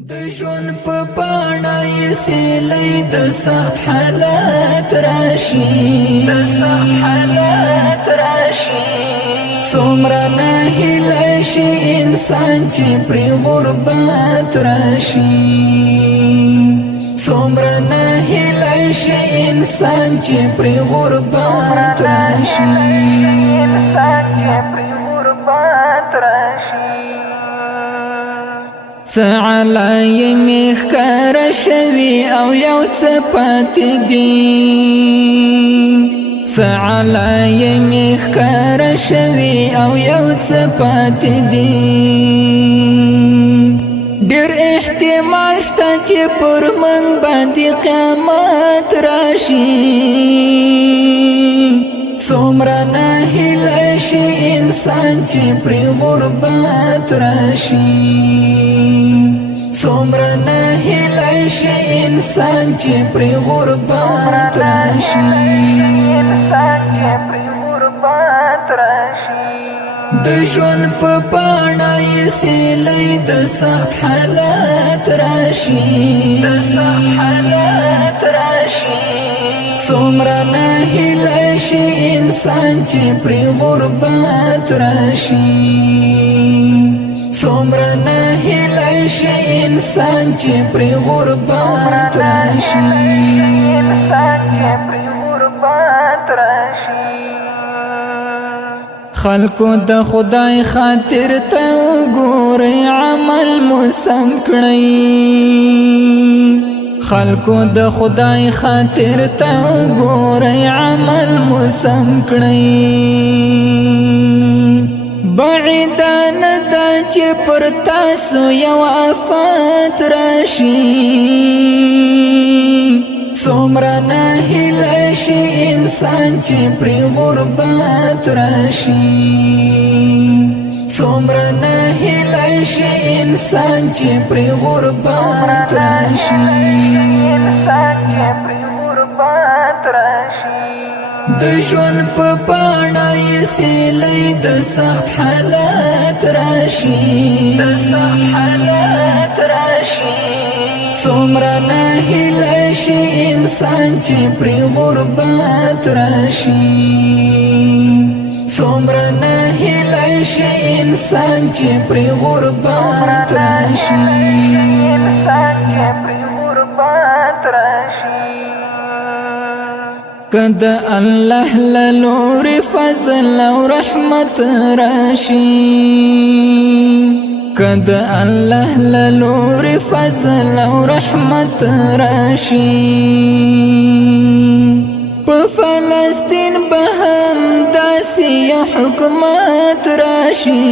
د ژوند په پاڼه یې سیلۍ د سخت حالات راشي څومره ناهیلی شي انسان چې پرې غربت راشي څومره ناهیلی شي انسان چې پرې غربت راشي څه علایم ښکار شوي او یو څه پاتې دي څه علایم ښکار شوي او یو څه پاتې دي ډېر احتمال شته چې پر موږ باندې قیامت راشي څومره ناهیلی شي انسان چې پرې غربت راشي څومره ناهیلی شي انسان چې پرې غربت راشي د ژوند په پاڼه یې سیلۍ د سخت حالات راشي څومره ناهیلی شي انسان چې پرې غربت راشي څومره ناهیلی شي انسان چې پرې غربت راشي خلقو د خدای خاطر ته وګورئ عمل مو سم کړئ خلقو د خدای خاطر ته وګورئ عمل مو سم کړئ بعیده نه ده چې پر تاسو یو آفت راشي څومره ناهیلی شي انسان چې پرې غربت راشي څومره ناهیلی شي انسان چې پرې غربت راشي د ژوند په پاڼه یې سیلۍ د سخت حالات راشي څومره ناهیلی شي انسان چې پرې غربت راشي څومره ناهیلی شي انسان چې پرې غربت راشي که د الله له لورې فضل او رحمت راشي که د الله له لورې فضل او رحمت راشي په فلسطین به هم داسې یو حکومت راشي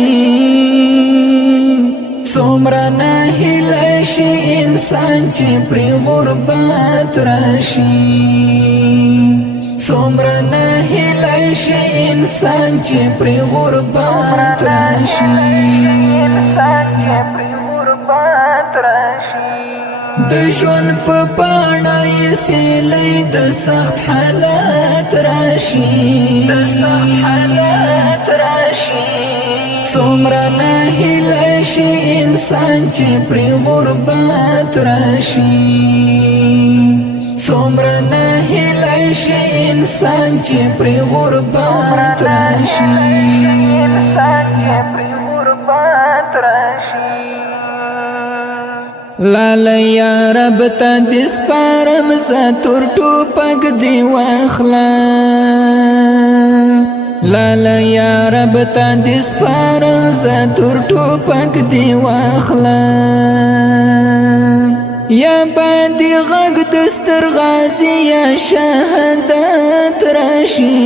څومره ناهیلی شي انسان چې پرې غربت راشي څومره ناهیلی شي انسان چې پرې غربت راشي د ژوند په پاڼه یې سیلۍ د سخت حالات راشي څومره ناهیلی شي انسان چې پرې غربت راشي څومره ناهیلی شي انسان چې پرې غربت راشي لاله یا رب ته دې سپارم زه تور ټوپک دې واخلم لاله یا رب ته دې سپارم زه تور ټوپک دې واخلم یا باندې غږ د ستر غازي یا شهادت راشي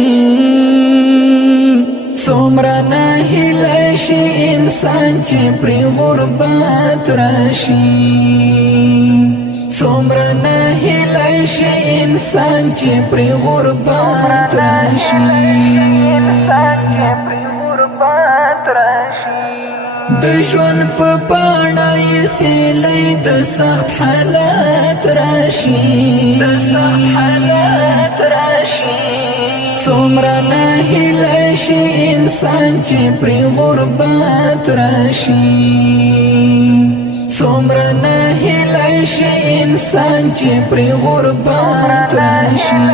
څومره ناهیلی شي انسان چې پرې غربت راشي څومره ناهیلی شي انسان چې پرې غربت راشي د ژوند په پاڼه یې سیلۍ د سخت حالات راشي څومره ناهیلی شي انسان چې پرې غربت راشي څومره ناهیلی شي انسان چې پرې غربت راشي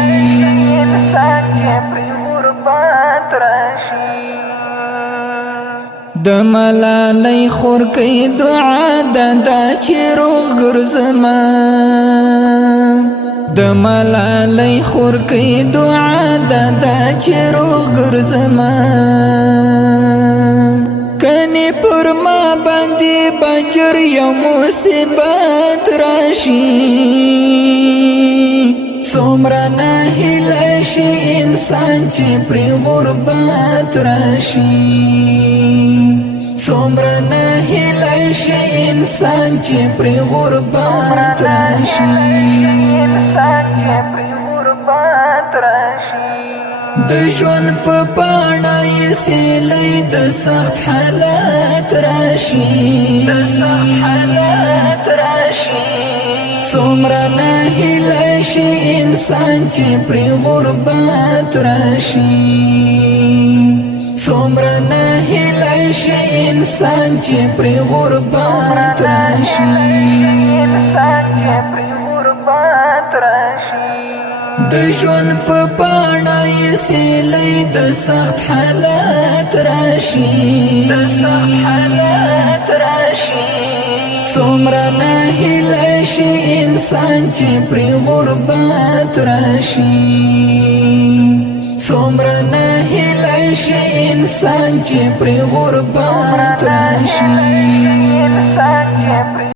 د ملالۍ خورکۍ دعا دا چې روغ ګرځما د ملالۍ خورکۍ دعا دا چې روغ ګرځما کني پر ما باندې بنجر یو مصیبت راشي څومره ناهیلی شي انسان چې پرې غربت راشي څومره ناهیلی شي انسان چې پرې غربت راشي د ژوند په پاڼه یې سیلی د سخت حالات راشي څومره ناهیلی شي انسان چې پرې غربت راشي څومره ناهیلی شي انسان چې پرې غربت راشي د ژوند په پاڼه یې سیلی د سخت حالات راشي څومره ناهیلی شي انسان چې پرې غربت راشي څومره ناهیلی شي انسان چې پرې غربت راشي